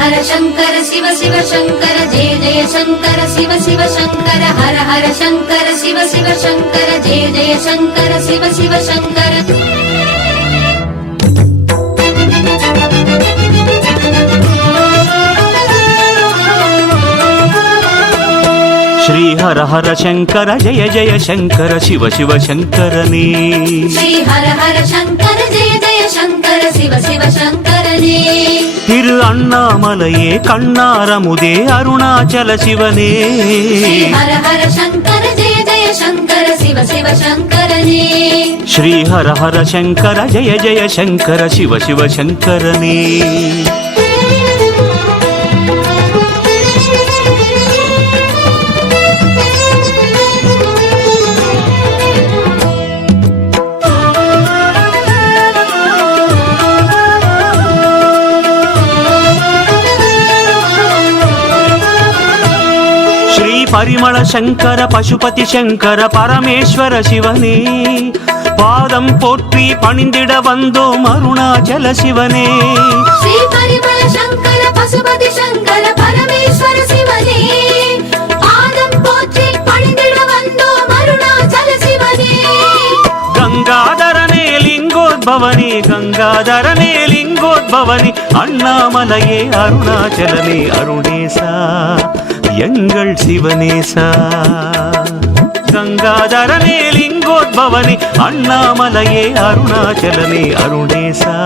हर शंकर शिव शिव शंकर जय जय शंकर शिव शिव शंकर हर हर शंकर शिव शिव शंकर जय जय शंकर शिव शिव शंकर श्री हर हर शंकर जय जय शंकर शिव शिव शंकरने श्री हर हर शंकर जय जय शंकर शिव शिव शंकरने திரு அண்ணாமலையே கண்ணாரமுதே அருணாச்சல சிவனே श्री हर हर शंकर जय जय शंकर शिव शिव शंकरने श्री हर हर शंकर जय जय शंकर शिव शिव शंकरने परिमल शंकर पशुपति शंकर परमेश्वर शिवने पादम पोट्री पणिंदिड वंदोम अरुणाचल शिवने श्री परिमल शंकर पशुपति शंकर परमेश्वर शिवने पादम पोट्री पणिंदिड वंदोम अरुणाचल शिवने गंगाधरने लिंगोद्भवने गंगाधरने लिंगोद्भवने अण्णामलये अरुणाचलने अरुणेसा எங்கள் சிவனேசா கங்காதரனே லிங்கோத்பவனே அண்ணாமலையே அருணாச்சலனே அருணேசா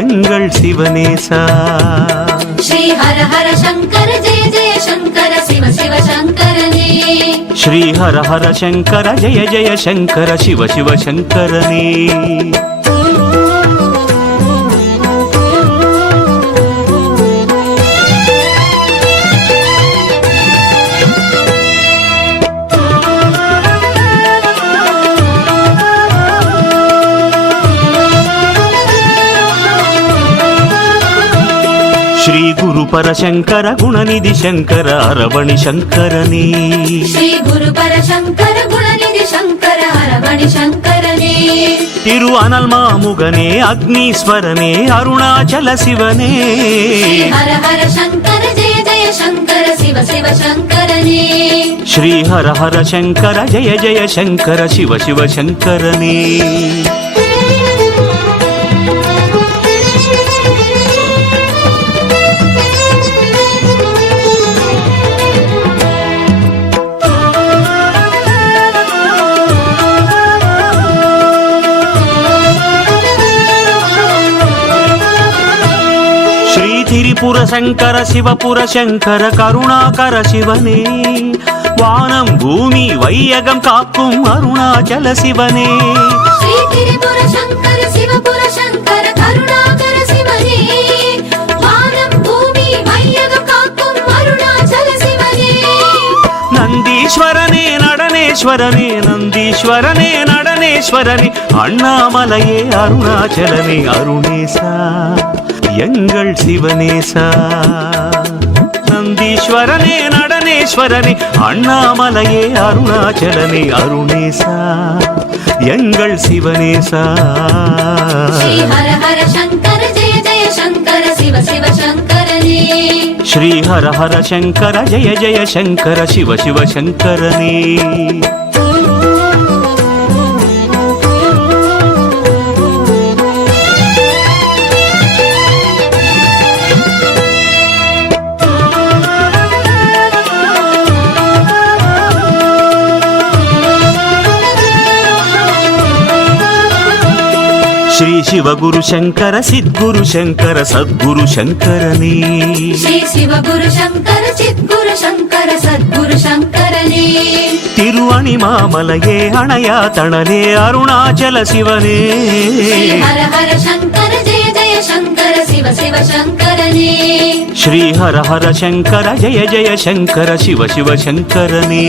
எங்கள் சிவனேசா श्री हर हर शंकर जय जय शंकर शिव शिव शंकरने श्री हर हर शंकर जय जय शंकर शिव शिव शंकरने श्री गुरु परशंकर गुणनिधि शंकर अरवणि शंकरने श्री गुरु परशंकर गुणनिधि शंकर अरवणि शंकरने तिरु अनल मामुगने अग्नीश्वरने अरुणाचल शिवने श्री हर हर शंकर जय जय शंकर शिव शिव शंकरने श्री हर हर शंकर जय जय शंकर शिव शिव शंकरने திரிபுர சங்கர சிவபுர சங்கர கருணாகர சிவனே வானம் பூமி வையகம் காக்கும் அருணாச்சல சிவனே श्री திரிபுர சங்கர சிவபுர சங்கர கருணாகர சிவனே வானம் பூமி வையகம் காக்கும் அருணாச்சல சிவனே நந்தீஸ்வரனே நடனேஸ்வரனே நந்தீஸ்வரனே நடனேஸ்வரனே அண்ணாமலையே அருணாச்சலனே அருணேசா எங்கள் சிவனேசா நந்தீஸ்வரனே நடனேஸ்வரனே அண்ணாமலையே அருணாச்சலனே அருணேசா எங்கள் சிவனேசா श्री हर हर शंकर जय जय शंकर शिव शिव शंकरने श्री हर हर शंकर जय जय शंकर शिव शिव शंकरने श्री शिव गुरु शंकर सिद्गुरु शंकर सद्गुरु शंकरने श्री शिव गुरु शंकर चिद्गुरु शंकर सद्गुरु शंकरने तिरुवणि मामलये अणया तणले अरुणाचल शिवने श्री हर हर शंकर जय जय शंकर शिव शिव शंकरने श्री हर हर शंकर जय जय शंकर शिव शिव शंकरने